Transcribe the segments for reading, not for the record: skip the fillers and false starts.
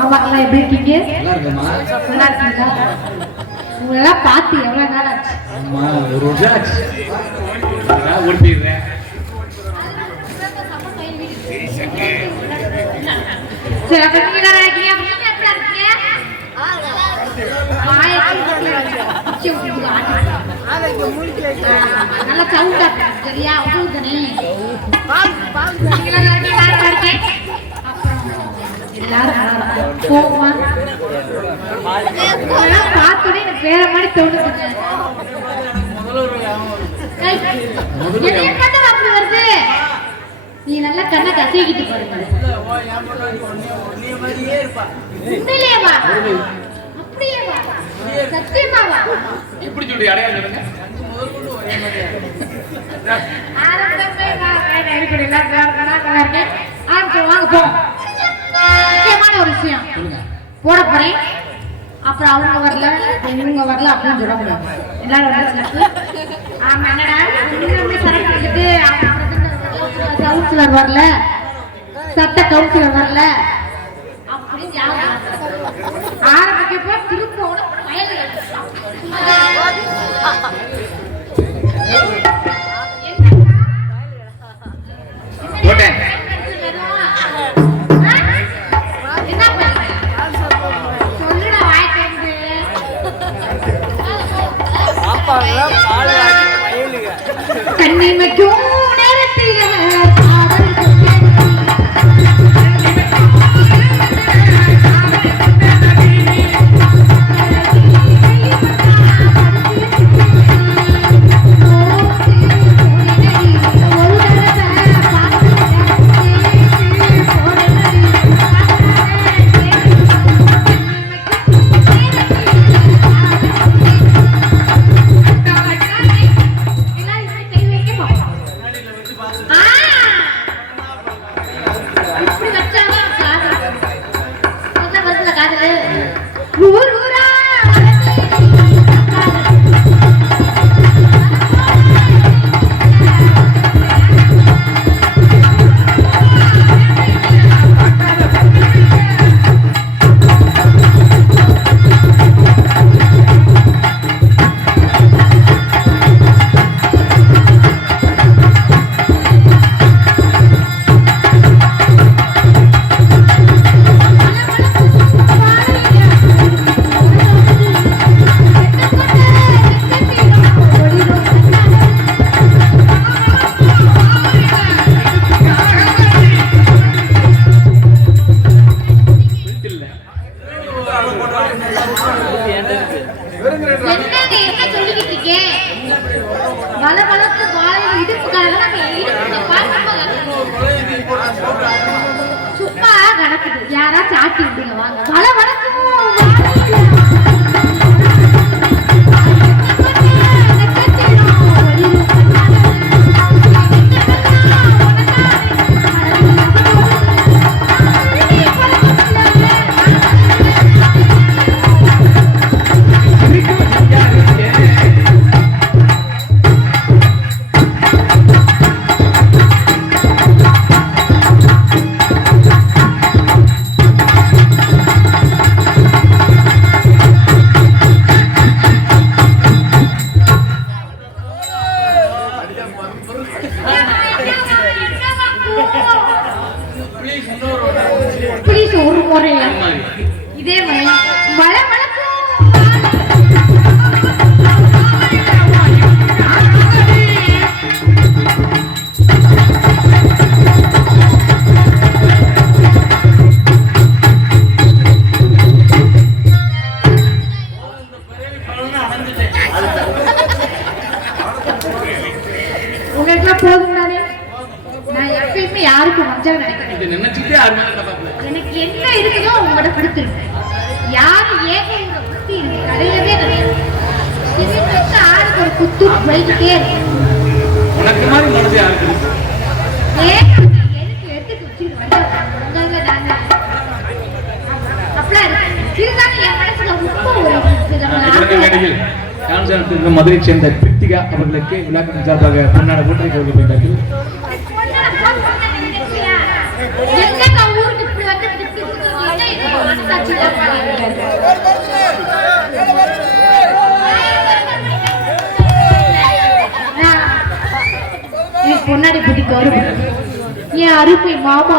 மாமாக்கெல்லாம் எப்படி இருக்கீங்க? நல்லா இருக்குமா? நல்லா இருக்கீங்களா? உங்களெல்லாம் பார்த்து எவ்வளோ நாள் ஆச்சு? ஆமா, ஒரு வருஷம் ஆச்சு. ஓடிடுறேன். சரி, அப்ப நீங்க நல்லா இருக்கீங்க? அப்ப நீங்க எப்படி இருக்கீங்க? நல்லா சவுண்டா சரியா? உங்களுக்குனே எல்லாரும் போமா பார்த்தோன்னே எனக்கு வேற மாதிரி தோணுதுங்க. அப்படி வருது. நீ நல்லா கண்ணை கசைக்கிட்டு பாருங்க. உண்மையிலேவா? அப்படியேவா? சத்தியமாவா? எப்படி சொல்லி அடையாளம் சொல்லுங்க. முக்கியமான ஒரு விஷயம் போட போறேன். அப்புறம் அவங்க வரல இவங்க வரல அப்படின்னு சொல்ல முடியாது. எல்லாரும் ஆமா என்னடா சரக்கு வந்துட்டு கவுன்சிலர் வரல, சட்ட கவுன்சிலர் வரல அப்படின்னு ஆரம்பிக்கப்போ திருப்போட கண்ணிமைக்கும் நேரத்தில் சும்மா கணக்குது. யாராச்சும் ஆட்டி விடுங்க வாங்க. பல வணக்கம். ஒரு முறை இதே மாதிரி வள உங்களுக்குலாம் போதும்னாலே நான் எப்பயுமே யாருக்கும் வஞ்சகம் நினைக்கிறேன். எனக்கு என்ன இருக்குதோ உங்களோட கொடுத்துருங்க. யாரும் ஏக புத்தி இருக்கு கிடையவே கிடையாது. ஆளுக்கு ஒரு குத்து போய்கிட்டே இருக்கு. எடுத்து வச்சுருவாங்க அப்படிலாம் இருக்கு. இருந்தாலும் என் மனசுல ரொம்ப மதுரை சேர்ந்த பிரித்திகா அவர்களுக்கு விழாக்களின் சார்பாக பொன்னாட போட்டி கொடுக்கப்பட்டார்கள். பொன்னாடி பிடிக்க வரும் என் அருமை மாமா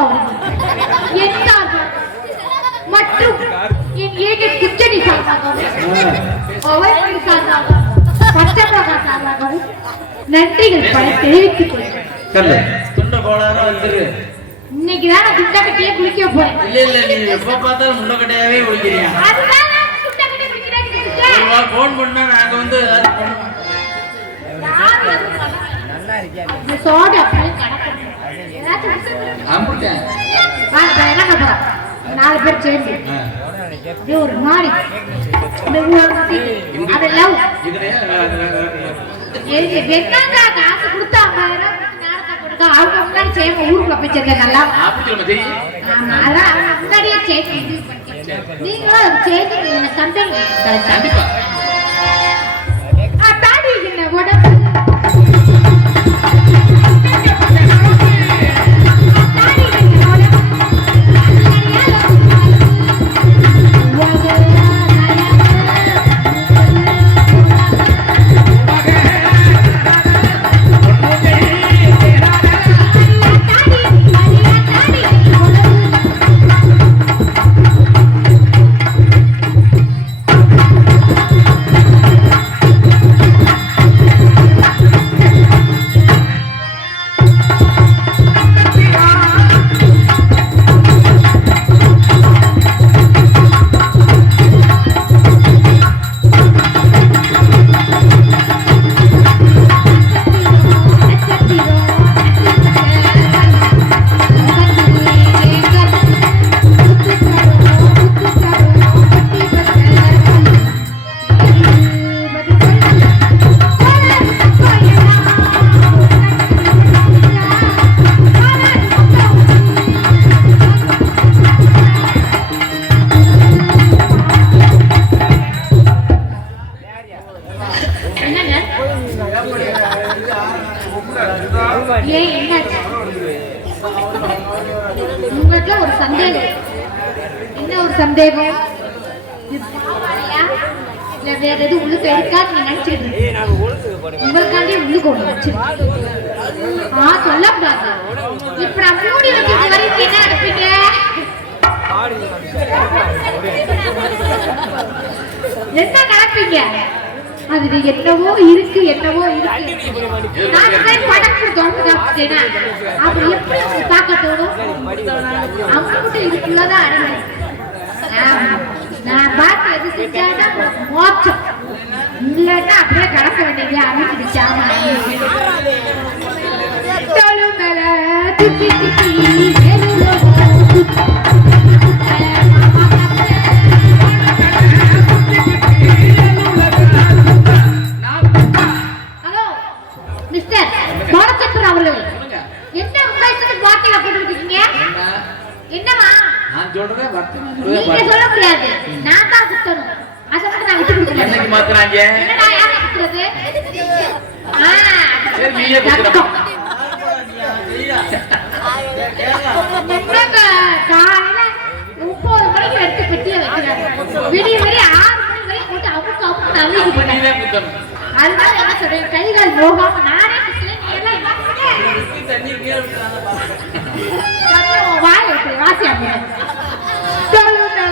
என் மற்றும் என் ஏக குச்சடி சார்பாகவும் அவர்கள் சார்பாகவும் பச்சைமகா சார்பாகவும் நன்றிகள் பல தெரிவித்துக் கொள்கிறேன். இன்னைக்குதான் நான் குண்டக்கட்டையே குளிக்க போறேன். இல்ல நீ எப்ப பார்த்தாலும் முண்டக்கட்டையாவே குளிக்கிறியா? அதுதான் நான் குண்டக்கட்டை குளிக்கிறேன். போன் பண்ணா நாங்க வந்து சோடி அப்படியே கணக்கு என்ன பண்றோம் 4 பேர் சேர்ந்து ஒரு நாடி அதெல்லாம் வெண்ணாங்க காசு கொடுத்தா 50,000 நேரத்தை கொடுத்தா அவங்க முன்னாடி செய்ய ஊருக்குள்ள போய் சேர்க்க நல்லா அதான் அவங்க முன்னாடியே சேர்த்து நீங்களும் சேர்த்து எனக்கு தந்தீங்க கண்டிப்பா தாடி என்ன உடம்பு உங்களுக்கு ஒரு சந்தேகம் என்ன ஒரு சந்தேகம் இல்ல வேற எதுவும் உள்ளுக்கு எடுக்காது நீங்க நினைச்சிட்டு உங்களுக்காண்டி உள்ளுக்கு ஒண்ணு வச்சு சொல்லக்கூடாது இப்ப நான் மூடி வச்சுட்டு வரைக்கும் என்ன அனுப்பீங்க என்ன நடப்பீங்க அது என்னவோ இருக்கு நான் படத்துல தொடர்ந்து காப்பிட்டேன்னா அப்படி எப்படி பார்க்க தோணும் அவங்க இதுக்குள்ளதான் அருமை நான் பார்த்து எது செஞ்சாங்கன்னா மோச்சம் இல்லைன்னா அப்படியே கடக்க வேண்டியது அமைச்சிடுச்சாமா என்னவா நான் சொல்றேன் நீங்க சொல்ல முடியாது நான் தான் குத்தணும் அத மட்டும் நான் விட்டு கொடுக்க மாட்டேன் என்னக்கு மாத்துறாங்க என்னடா யாரை குத்துறது சரி நீயே குத்துறோம் என்னங்க காலையில 9 மணிக்கு எடுத்து பெட்டியை வைக்கிறாங்க விடிய விடிய 6 மணி வரை போட்டு அமுக்கு நம்பிக்கை பண்ணீங்க குத்தணும் அதனால என்ன சொல்றேன் கைகால் நோகாம நானே குத்தல நீ எல்லாம் என்ன தண்ணி கீழ விட்டுறாங்க வாய் எப்படி வாசி அப்படி சொல்லுங்கள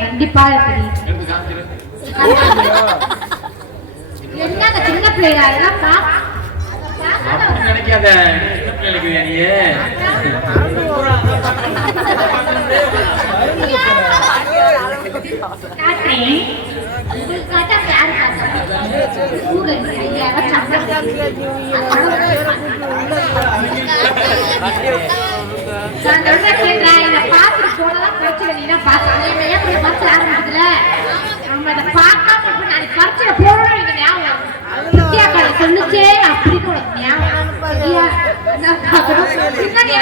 கண்டிப்பா என்ன சின்ன பிள்ளையா நினைக்காத பிள்ளைக்கு பார்த்தேன். உங்களுக்கு காட்டா யாரு பார்த்தா? ஊர்ல இருக்கிற யாராவது சம்பளம் நான் சொல்ற கேட்கிறேன். இதை பார்த்துட்டு போனதான் பிரச்சனை. நீ தான் பார்த்தாங்க ஏன் போய் பஸ் ஆரம்பிச்சதுல நம்ம இதை பார்க்காம இப்ப நாளைக்கு பரிச்சை போடணும். இது ஞாபகம் வித்தியாக்கார சொல்லுச்சே அப்படின்னு உனக்கு ஞாபகம் சரியா? என்ன பார்க்கணும் பின்னாடி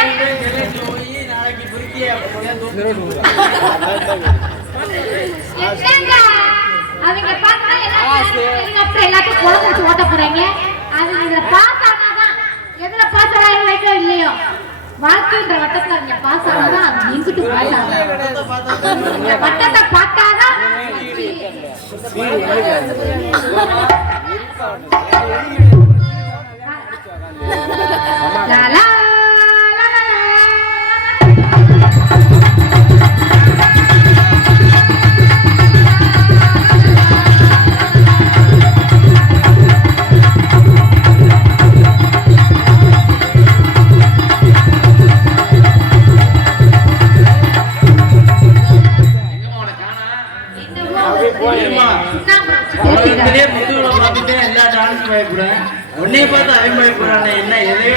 என்னங்க அவங்க பார்த்தா அப்புறம் எல்லாத்தையும் குழந்தை வச்சு ஓட்ட போறீங்க. அவங்க இதுல பாஸ் ஆனாதான் எதுல பாஸ் ஆக இல்லையோ வாழ்க்கைன்ற வட்டத்துல நீங்க பாஸ் ஆனாதான் அது எங்கிட்டு பாஸ் ஆகும். இந்த வட்டத்தை பார்த்தாதான் லாலா உன்னைய பார்த்து அவன் பயப்படுறானே என்ன எதையோ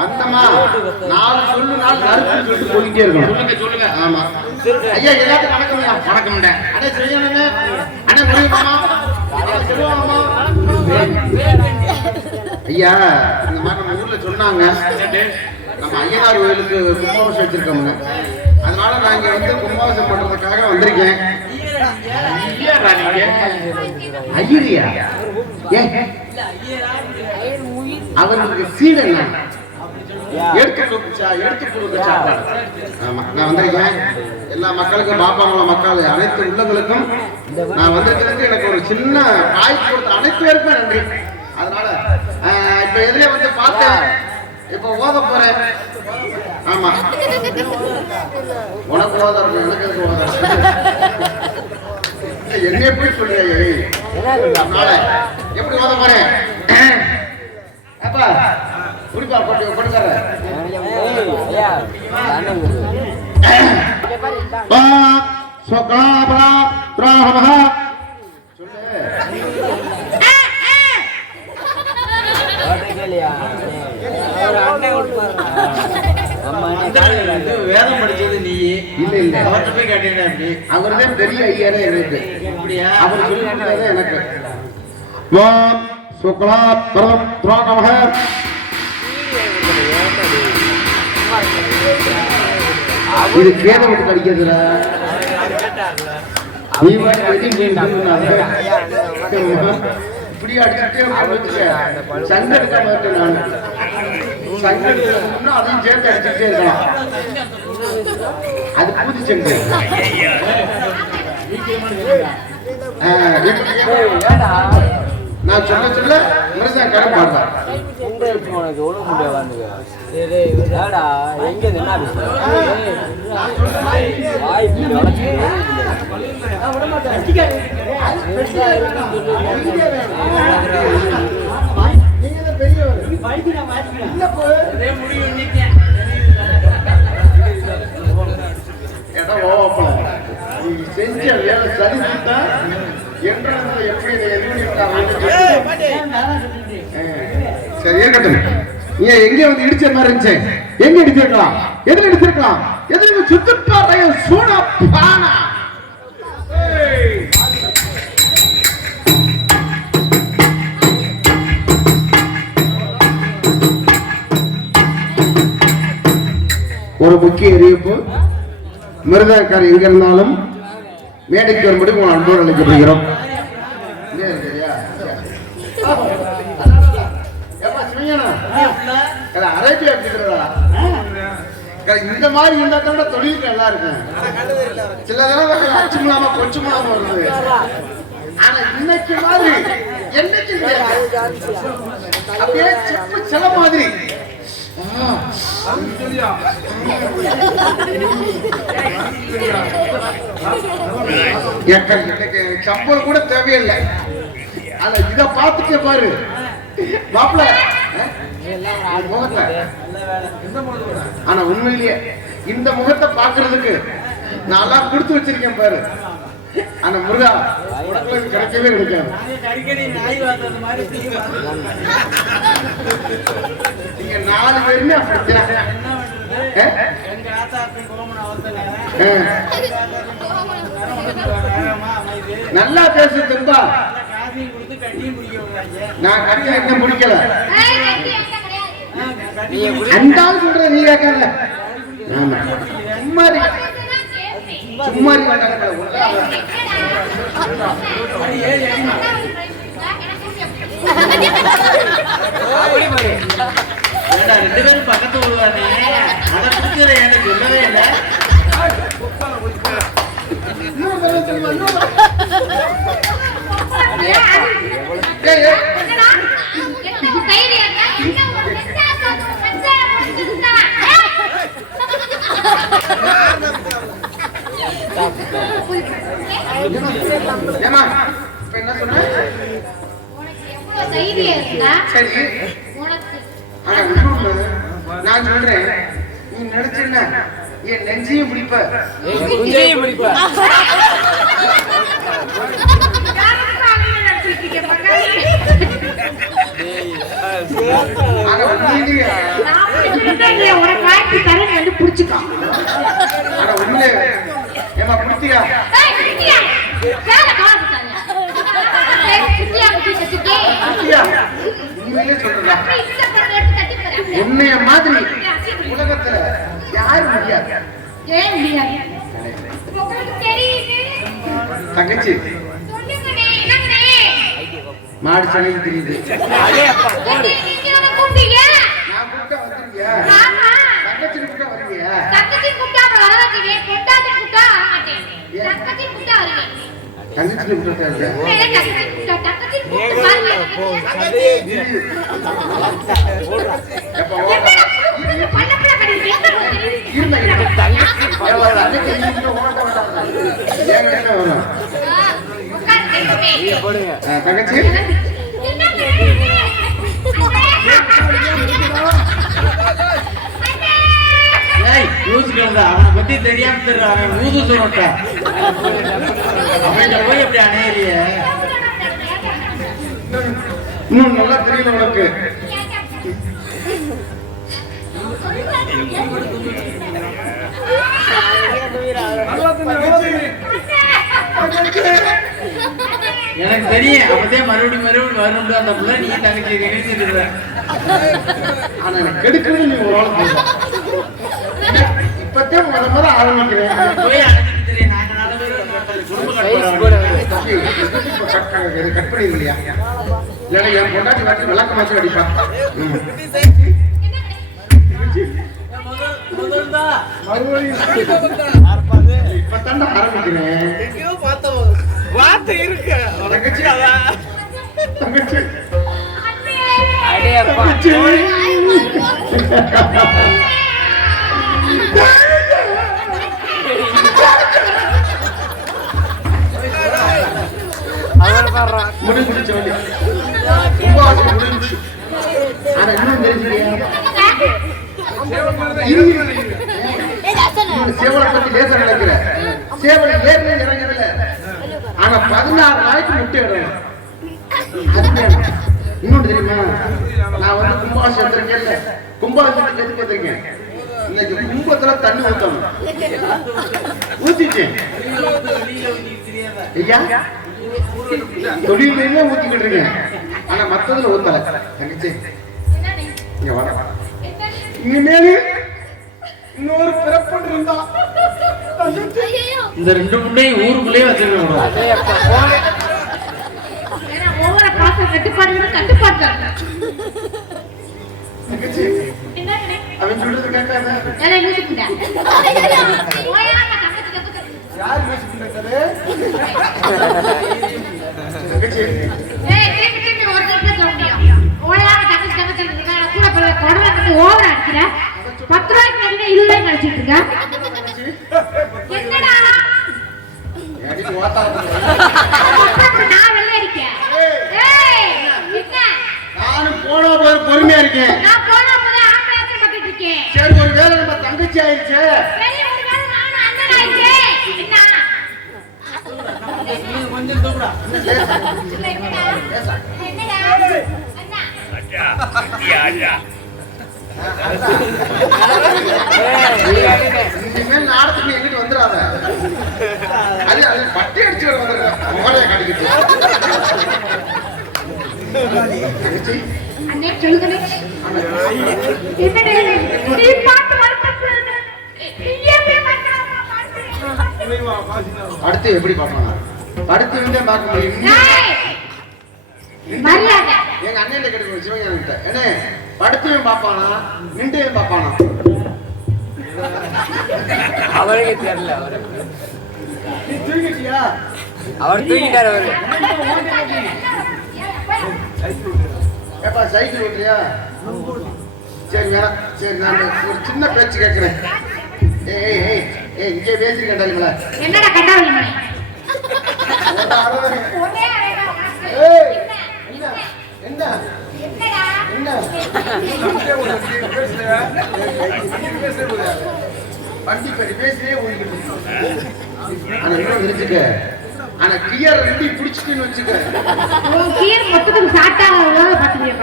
வந்தமா நாலு சொல்லு நாள் நறுக்கு சொல்லிட்டு போயிட்டே இருக்கணும். சொல்லுங்க சொல்லுங்க. ஆமா ஐயா எல்லாத்துக்கும் வணக்கம்யா. வணக்கம்டா. அண்ணே செய்யணுங்க. அண்ணே முடியுமாமா? சொல்லுவாங்கம்மா. ஐயா இந்த மாதிரி நம்ம ஊர்ல சொன்னாங்க நம்ம ஐயனார் கோயிலுக்கு கும்பாபிஷேகம் வச்சிருக்கோம்ங்க. அதனால நான் இங்க வந்து கும்பாபிஷேகம் பண்றதுக்காக வந்திருக்கேன். ஐயரியா அவருக்கு சீடன் எடுத்து கொடுக்க சாப்பாடு. ஆமா நான் வந்திருக்கேன். எல்லா மக்களுக்கும் பாப்பாங்கள மக்கள் அனைத்து உள்ளங்களுக்கும் நான் வந்திருக்கிறது எனக்கு ஒரு சின்ன வாய்ப்பு கொடுத்த அனைத்து பேருக்கும் நன்றி. அதனால இப்ப எதிரே வந்து பார்த்தேன். இப்ப ஓத போறேன். ஆமா உனக்கு ஓத எனக்கு எதுக்கு ஓத என்ன எப்படி சொல்றீங்க? அதனால எப்படி ஓத போறேன்? அப்பா குடிப்பா போட்டு கொடுக்கற சொகலாபரா திராஹமஹ வேதம் படிச்சது நீ இல்ல இல்ல அவர்கிட்ட போய் கேட்டீங்கன்னா அப்படி அவர்தான் பெரிய ஐயாரே எனக்கு அப்படியா? அவர் சொல்லி கொடுத்ததே எனக்கு. ஓம் சுக்லாபரம் திராஹமஹ இது கேத விட்டு கடிக்கிறதுல இப்படி அடிச்சுட்டே சங்கடிக்க மாட்டேன். நான் சங்கடிக்கணும்னா அதையும் சேர்த்து அடிச்சுட்டே இருக்கலாம். அது பூதி சென்று நான் சொல்ல சொல்ல மிருசா கடை பாடுறேன். செஞ்ச வேலை சரிச்சுட்டா எப்படி சரி இருக்கட்டும். நீ எங்க வந்து இடிச்ச மாதிரி இருந்துச்சு. எங்க இடிச்சிருக்கலாம்? எதுல இடிச்சிருக்கலாம்? எதுல சுத்துப்பாறைய சூடா பானா ஒரு முக்கிய அறிவிப்பு. மிருதக்கார் எங்க இருந்தாலும் மேடைக்கு வரும்படி உங்கள் அன்போடு அழைக்கப்படுகிறோம். அரேபியா இந்த மாதிரி இருந்தா கூட தொழிலுக்கு நல்லா இருக்கும். சில தடவை அச்சும் இல்லாம கொஞ்சம் இல்லாம வருது. ஆனா இன்னைக்கு மாதிரி என்னைக்கு அப்படியே செப்பு சில மாதிரி எனக்கு சம்பளம் கூட தேவையில்லை. ஆனா இத பார்த்துட்டே பாரு மாப்பிள்ள முகத்தை. ஆனா உண்மையிலேயே இந்த முகத்தை பாக்குறதுக்கு நான் கொடுத்து வச்சிருக்கேன் பாரு. ஆனா முருகா உனக்கு கிடைக்கவே கிடைக்காது. நீங்க 4 பேருமே அப்படித்தான். நல்லா பேசு தெம்பா. நான் கட்டி என்ன பிடிக்கல. அந்த ஆள் சொல்ற நீ கேட்கல. சும்மாரி சும்மாரி ரெண்டு பேரும் பக்கத்து விடுவானே அதை பிடிச்சத எனக்கு சொல்லவே இல்லை. என்ன சொன்ன? நான் சொல்றேன் நீ நினைச்சேன்னா என் நெஞ்சையும் பிடிப்ப உன்னைய மாதிரி உலகத்துல யாரும் முடியாது. தங்கச்சி மாடு சனைக்கு தெரியுது. நான் கூப்பிட்டா வந்துருவியா? தங்கச்சி கூப்பிட்டா வருவியா? தங்கச்சி கூப்பிட்டா தங்கச்சி அவனை பத்தி தெரியாம தெரியும். ஊது சொல்லிட்ட அவன் போய் எப்படி அணையலைய இன்னும் நல்லா தெரியல உனக்கு. எனக்கு தெரியும் அப்பதே மறுபடியும் வரணும் அந்த புள்ள நீ தங்கச்சி கெடுத்துட்டு. ஆனா எனக்கு கெடுக்கிறது நீ ஒரு ஆள் இப்பதான் முத ஆரம்பிக்கிறேன். போய் அழைச்சிட்டு தெரியும். நாங்க 4 பேரும் குடும்ப கட் பண்ணி இல்லையா? இல்லைன்னா என் பொண்டாட்டி வாட்டி விளக்க மாற்றி அடிப்பா. இப்பதான் ஆரம்பிக்கிறேன். வார்த்தை இருக்கு தங்கச்சி. தங்கச்சி முடிஞ்சு ஆனா இன்னும் தெரிஞ்சுக்கியா சேவலை பத்தி பேச நினைக்கிற சேவலை ஏறி இறங்கல. ஆனா 16 நாளைக்கு முட்டை இடணும். இன்னொன்று தெரியுமா? நான் வந்து கும்பாபிஷேகம் வந்திருக்கேன்ல, கும்பாபிஷேகத்துக்கு எதுக்கு வந்திருக்கேன்? இன்னைக்கு கும்பத்துல தண்ணி ஊத்தணும். ஊத்திட்டேன் ஐயா, தொழிலே ஊத்திக்கிட்டு இருக்கேன். ஆனா மத்ததுல ஊத்தல. தங்கச்சி இங்க வர. இனிமேல் இன்னொரு பிறப்பு இருந்தா இந்த 2 முட்டையும் ஊருக்குள்ளேயே வச்சிருக்கோம். ஒவ்வொரு பாசம் கட்டுப்பாடு. அவன் சொல்றது கேட்காத. யார் யோசிக்கிறது? ஓவரா அடிக்கிற 10 ரூபாய்க்கு நிறைய 20 ரூபாய்க்கு நினைச்சிட்டு இருக்க என்னடா அடிக்கு ஓட்டா அப்புறம் நான் வெள்ள இருக்கேன் ஏய் என்ன நானும் போன போது பொறுமையா இருக்கேன் நான் போன போது ஆம்பளை பார்த்துட்டு இருக்கேன் சரி ஒரு வேளை நம்ம தங்கச்சி ஆயிடுச்சு சரி ஒரு வேளை நான் அண்ணன் ஆயிட்டேன் என்ன கொஞ்சம் தூக்குடா என்னடா அண்ணா இனிமேல் நாடத்துக்கு எங்கிட்டு வந்துடாத அது அது பட்டி அடிச்சு வந்துருக்கேன் மோடைய கடிக்கிட்டு அண்ணே சொல்லுங்க என்னடா நீ பாட்டு வரப்பட்டு அடுத்து எப்படி பார்ப்பானா அடுத்து வந்து பார்க்க முடியும் மரியாதை எங்க அண்ணன் கிடைக்கும் சிவஞான கிட்ட என்ன படுத்தையும் பார்ப்பானா நின்றையும் பார்ப்பானா அவருக்கு தெரியல அவரு நீ தூங்கிட்டியா அவர் தூங்கிட்டாரு அவரு ஏப்பா சைக்கிள் ஓட்டுறியா சரி வேணாம் சரி நான் ஒரு சின்ன பேச்சு கேட்கிறேன் ஏய் ஏய் ஏய் இங்கே பேசி கேட்டாலுங்களா என்னடா கண்டாவீங்க ஒரே அரைடா ஏய் என்ன என்ன என்னடா என்ன வண்டி பேசி பேசியே ஓடிக்கிட்டு ஆனா இன்னும் இருந்துக்க ஆனா கியர் ரெண்டி பிடிச்சிட்டுன்னு வச்சுக்க உன் கீர் மொத்தத்துக்கு சாட்டா பாத்துக்கிறியா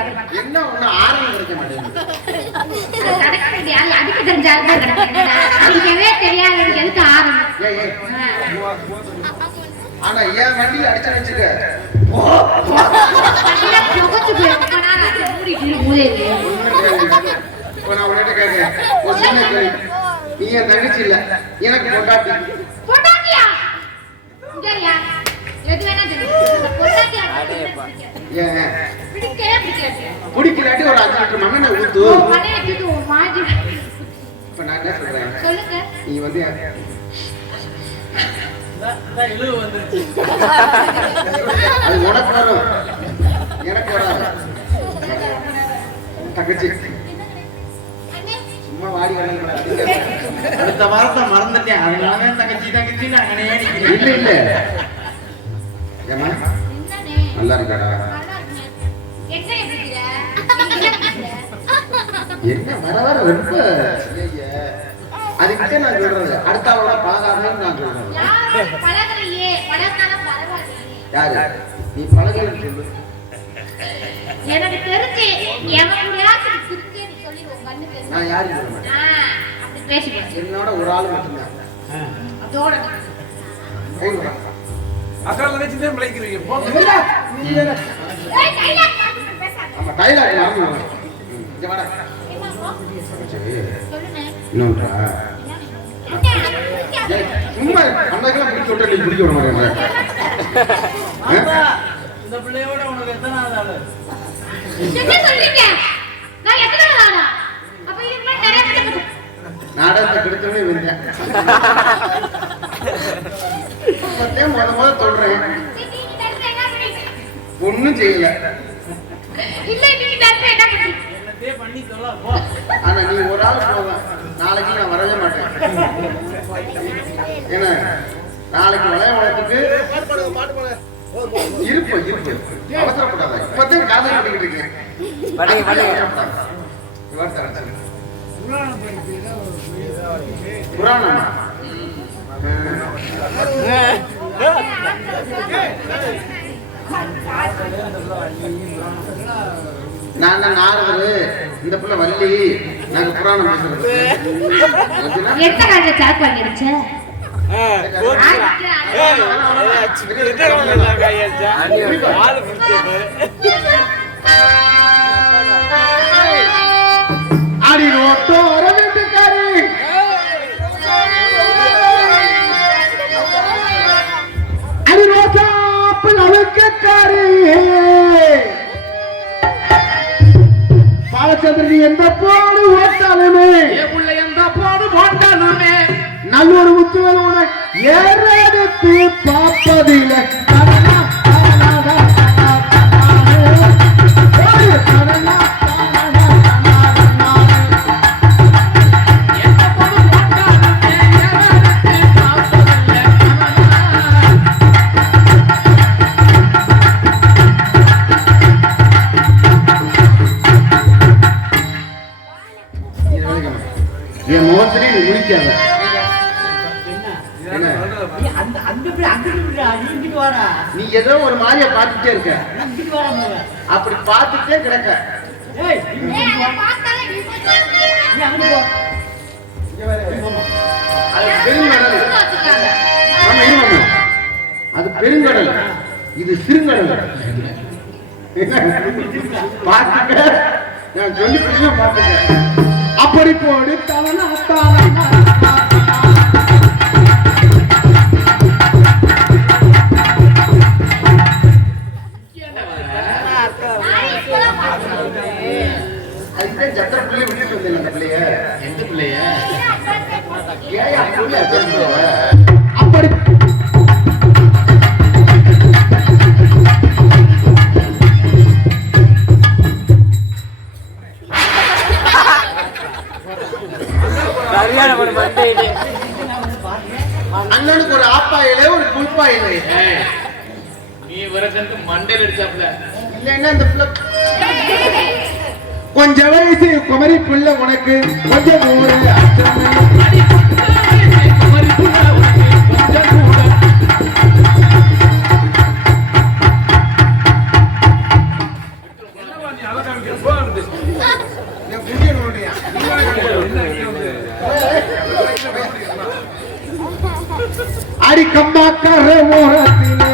என்ன ஒண்ணு ஆரம்பம் கிடைக்க மாட்டேங்குது தடக்கிறது யாரு அதுக்கு தெரிஞ்சாலும் தான் கிடைக்கிறேன் அதுக்கவே தெரியாது எதுக்கு ஆரம்பம் ஏய் ஏய் ஆனா ஏன் வண்டியில அடிச்சு வச்சுக்க புகச்சு போய் மூடிட்டு மூதேவி இப்போ நான் உன்கிட்ட கேட்கிறேன் ஒரு சின்ன கேள்வி நீ என் தங்கச்சி இல்ல எனக்கு பொண்டாட்டி பொண்டாட்டியா இங்கயா எது வேணா சொல்லு பொண்டாட்டியா ஏன் பிடிக்கவே பிடிக்காது பிடிக்கலாட்டி ஒரு 5 லிட்டர் மண்ணெண்ணெய் ஊத்து மண்ணை வச்சுட்டு ஒரு மாஜி இப்ப நான் என்ன சொல்றேன் சொல்லுங்க நீ வந்து இழுவு வந்துருச்சு அது உனக்கு வரும் எனக்கு வராது தங்கச்சி சும்மா வாடி வரல அடுத்த வாரத்தை மறந்துட்டேன் அதனால தங்கச்சி தங்கச்சி அங்கனே இல்ல இல்ல ஏமா என்னனே நல்லா இருக்காடா நல்லா இருக்கு எங்க எப்படிங்க என்ன வர வர ரொம்ப ஐயா அதுக்கிட்ட நான் சொல்றது அடுத்தவங்கள பாகாதன்னு நான் சொல்றேன் யாரும் பழகலையே பழகாலும் பரவாயில்லையே யாரு நீ பழகலன்னு சொல்லு எனக்கு தெரிஞ்சு எவனுடையாச்சும் திருச்சி நீ சொல்லி உன் கண்ணுக்கு நான் யாரும் சொல்ல மாட்டேன் அப்படி பேசிடுவேன் என்னோட ஒரு ஆள் மட்டும்தான் அதோட கையில வா. அக்கால நினைச்சுதான் பிழைக்கிறீங்க போங்க இல்ல, நீ வேற. ஏய் கையில பாத்து பேசாத நம்ம டைலாக் மறந்து போனோம். இங்க வாடா. என்னமோ சரி. சொல்லுனே இன்னொன்றா ஏய், சும்மா அன்னைக்கெல்லாம் பிடிக்க விட்டா நீ பிடிக்க விட மாட்டேங்கிற. இந்த பிள்ளையோட உனக்கு எத்தனாவது ஆளு என்ன சொல்றீங்க நான் எத்தனை நாளா அப்ப இதுக்கு மேல நிறைய பேர் நாடகத்தை கெடுத்தவனே வந்தேன். அப்பத்தே முத சொல்றேன் ஒண்ணும் செய்யல. இல்ல நீங்க டாக்டர் என்ன பண்றீங்க என்னத்தையே பண்ணி சொல்ல போ ஆனா நீ ஒரு ஆள் போவேன் நாளைக்கு நான் வரவே மாட்டேன். என்ன நாளைக்கு வளையத்துக்கு இருப்பு இருப்பு அவசரப்படாத. இப்பதான் காதல் பண்ணிக்கிட்டு இருக்கேன். புராணமா நான் நாரதரு இந்த புள்ள வள்ளி நாங்க புராணம் பேசுறது. எந்த காலத்துல சாக் பண்ணிடுச்சு அடி ரோட்டோர வீட்டுக்காரி அடி ரோட்டாப்பு அவர்க்காரி பாலச்சந்திரன் எந்த போடு ஓட்டாலுமே எந்த போடு போட்டாலுமே நல்லொரு முத்துவல் உனக்கு ஏறெடுத்து பார்ப்பதில்லை. முகத்திலே நீ முடிக்காத. என்ன? நீ ஏதோ ஒரு மாதிரியா பார்த்துட்டே இருக்க. அப்படி பார்த்துட்டே கிடக்க. அது பெருங்கடல். ஆமா, இருமாமா. அது பெருங்கடல், இது சிறுங்கடல். பார்த்துக்க, நான் சொல்லி பார்த்துக்க. அப்படி போடு தானா தானா. அதுதான் ஜத்திர பிள்ளைய விட்டுட்டு வந்தேன். அந்த பிள்ளைய எந்த பிள்ளைய அப்படி அண்ணனுக்கு ஒரு ஆப்பாயிலே ஒரு புல்பாயிலே. நீ வரது மண்டையில் அடிச்சாப்ல இல்லைன்னா இந்த பிள்ளை கொஞ்சம் வயசு குமரி பிள்ளை உனக்கு கொஞ்சம் ஊரு அடி கம்மாக்கார ஓரத்திலே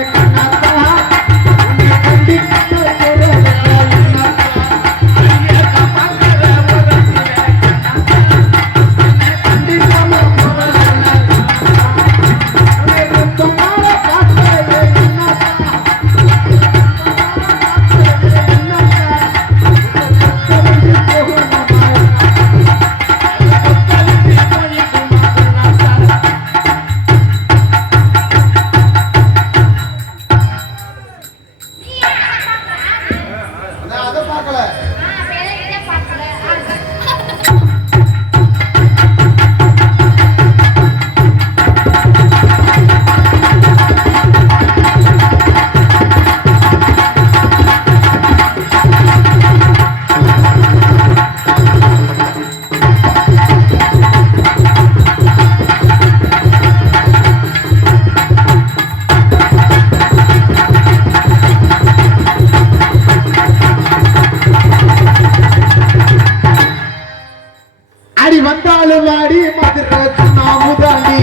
வாடி மதுரை நாமுதாண்டி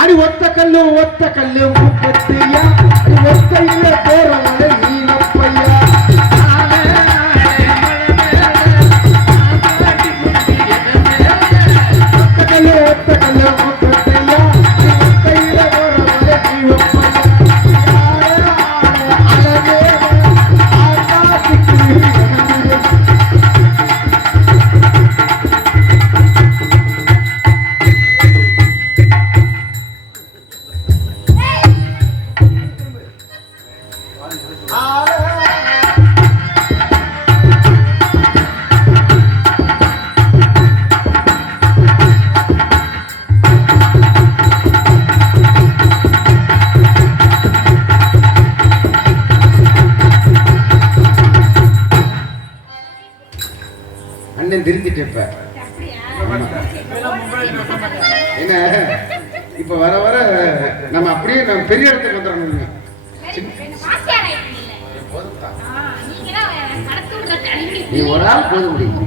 அடி ஒத்த கல்லு முப்பத்தியா ஒத்தையில போறவங்க நீனப்பையா ஒத்த கல்லு முப்பத்தியா ஒத்தையில போறவங்க நீனப்பையா திருந்திட்டு என்ன இப்ப வர வர நம்ம அப்படியே நம்ம பெரிய இடத்துக்கு வந்துடணும். நீ ஒரு ஆள் போத முடியும்.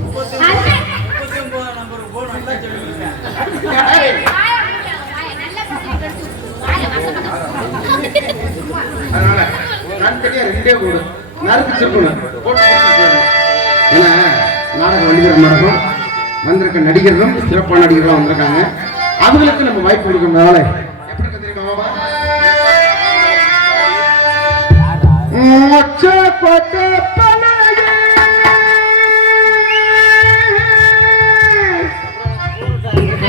அதனால நான் தனியா ரெண்டே போடு நறுக்கு சொல்லணும் போட்டு ஏன்னா நாடக வள்ளிகர் நாடகம் வந்திருக்க நடிகர்களும் சிறப்பான நடிகர்களும் வந்திருக்காங்க. அவங்களுக்கு நம்ம வாய்ப்பு கொடுக்கறதுனால எப்படி இருக்கு தெரியுமா? மொச்ச கொட்டை பலகை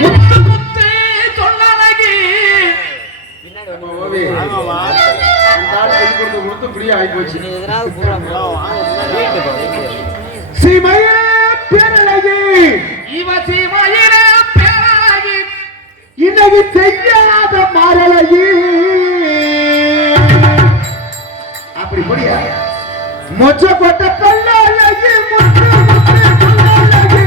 முத்து முத்து சொன்னழகி. நம்ம ஓவி அந்த ஆள் சொல்லி கொடுத்து இப்படியே ஆகிப்போச்சு. சீமையே பேரழகி, இவ சீமையில பேரழகி, இன்னைக்கு செய்யாத மாரழகி. அப்படி போடியா மொச்ச கொட்டை பல்லழகி, முத்து முத்து சொல்லழகி.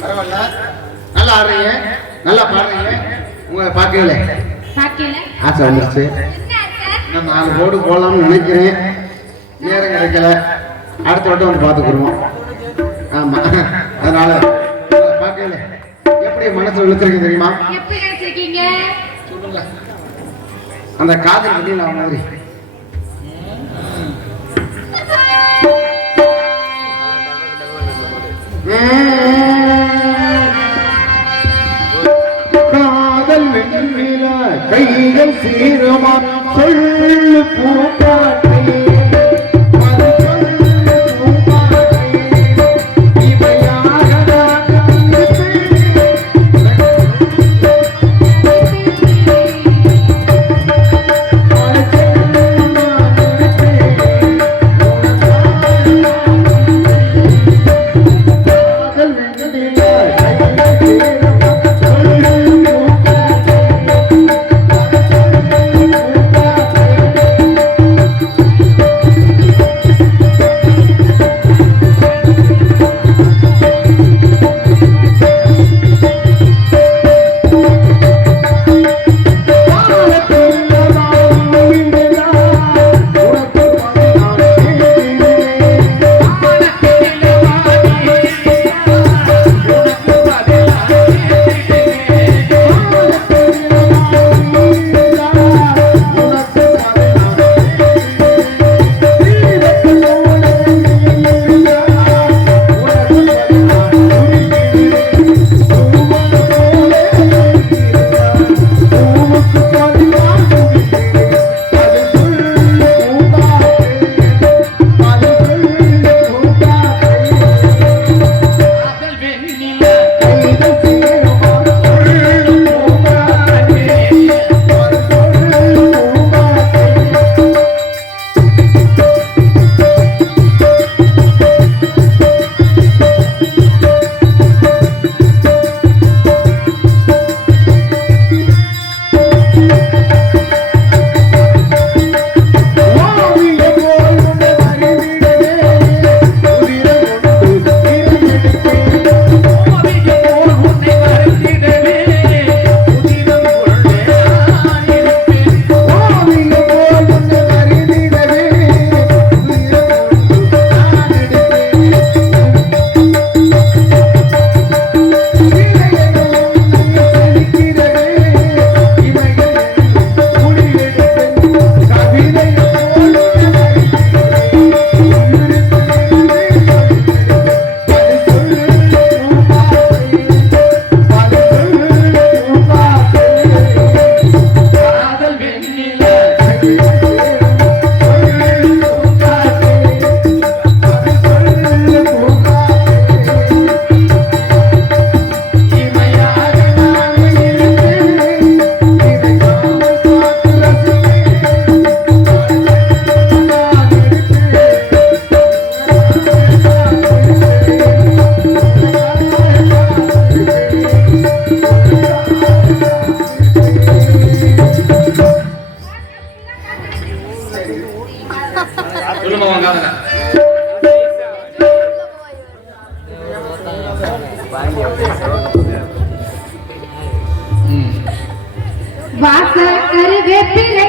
பரவாயில்ல, நல்லா ஆடுறீங்க, நல்லா பாடுறீங்க. உங்க பாக்கையில ஆசை வந்துருச்சு. நான் 4 போர்டு போடலாம்னு நினைக்கிறேன். நேரம் கிடைக்கல. அடுத்த வட்டம் வந்து பார்த்துக்குருவோம். ஆமா, அதனால பாக்கையில எப்படி மனசுல இழுத்துருக்கு தெரியுமா? சொல்லுங்க. அந்த காதல் வெளியில மாதிரி காதல் வெண்ணில கைகள் சீரமா சொல்லு பூப்பாட்டை வாச கருவேப்பிலை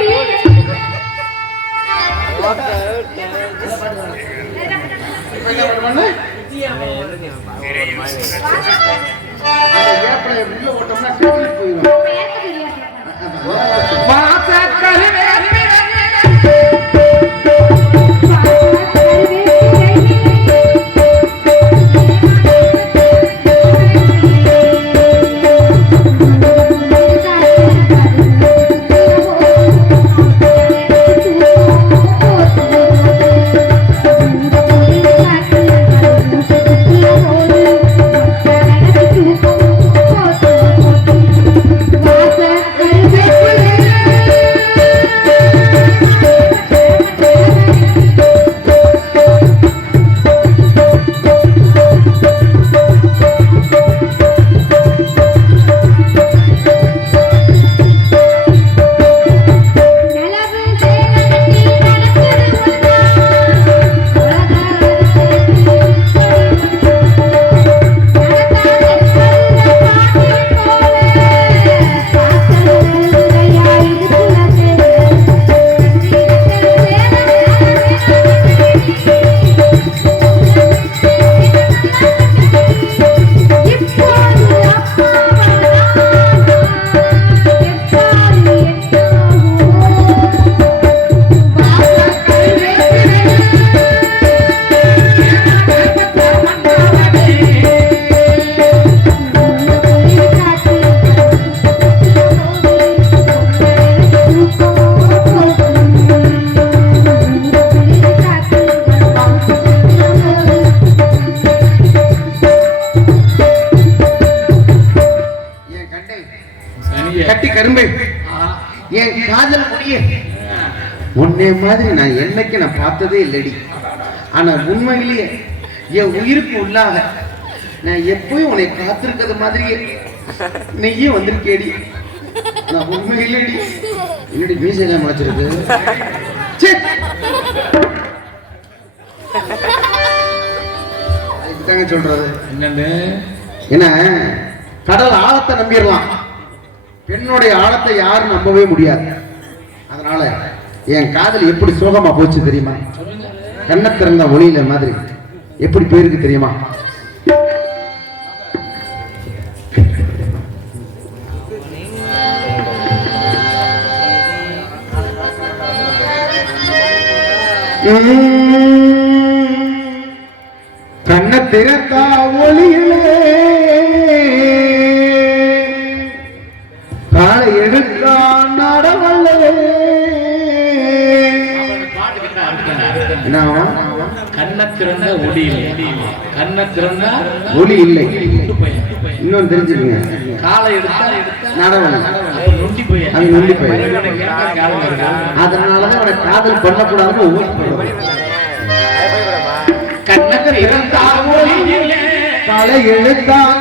கட்டி கரும்பை என் காதல் முடிய உன்னை மாதிரி நான் என்னைக்கு நான் பார்த்ததே இல்லடி. ஆனா உண்மையிலேயே என் உயிருக்கு உள்ளாக நான் எப்பயும் உன்னை காத்திருக்கிறது மாதிரியே நெய்யும் வந்திருக்கேடி. நான் உண்மையிலேடி என்னடி மீசையில முளைச்சிருக்கு. தாங்க சொல்றது என்னன்னு ஏன்னா கடல் ஆழத்தை நம்பிடலாம், பெண்ணுடைய ஆழத்தை யாரும் நம்பவே முடியாது. அதனால என் காதல் எப்படி சோகமா போச்சு தெரியுமா? கண்ணை திறந்த ஒளியில மாதிரி எப்படி பேருக்கு தெரியுமா? கண்ணை திறந்த ஒளியிலே காலை எடுத்தான் நடவல்லே. கண்ண திறந்த ஒளி இல்லை, கண்ண திறந்த ஒளி இல்லை. இன்னொன்னு தெரிஞ்சுக்கங்க, காலை எடுத்தா நடவல்ல நொண்டி போய் அவன் நொண்டி போய். அதனாலதான் அவனை காதல் பண்ணக்கூடாதுன்னு ஒவ்வொரு கண்ண திறந்த ஒளி இல்லை காலை எடுத்தான்